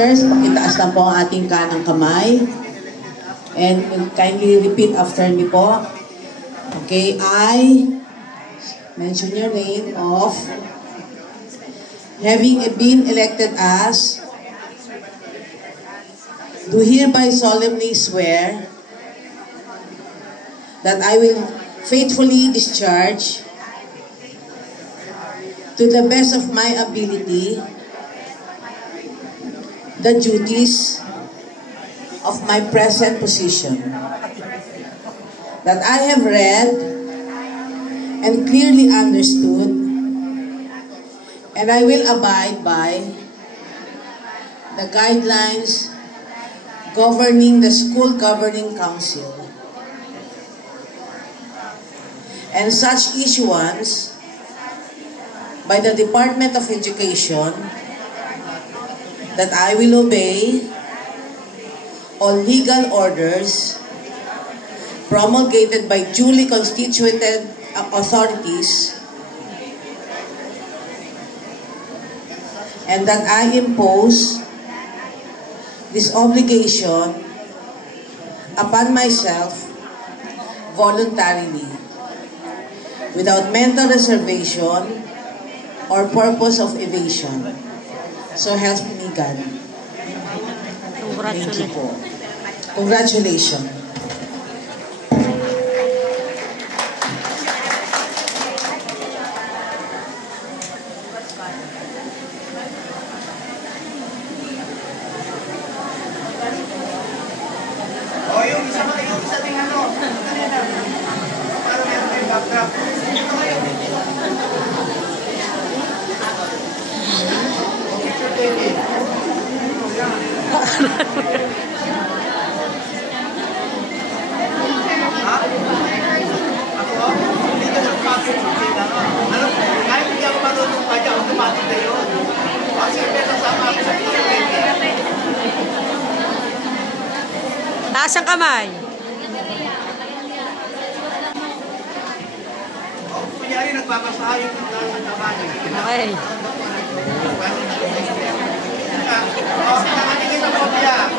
officers, pakitaas lang po ang ating kanang kamay. And kindly repeat after me po. Okay, I mention your name of having been elected as, do hereby solemnly swear that I will faithfully discharge to the best of my ability the duties of my present position, that I have read and clearly understood, and I will abide by the guidelines governing the School Governing Council and such issuance by the Department of Education, that I will obey all legal orders promulgated by duly constituted authorities, and that I impose this obligation upon myself voluntarily, without mental reservation or purpose of evasion. So help me God. Thank you po. Congratulations. Oh, yung isa ting ano. Para meron tayong backdrop. Taas ang kamay. Kunyari, nagpapasahay yung taas ang kamay. Okay. Nakatingin sa kopya.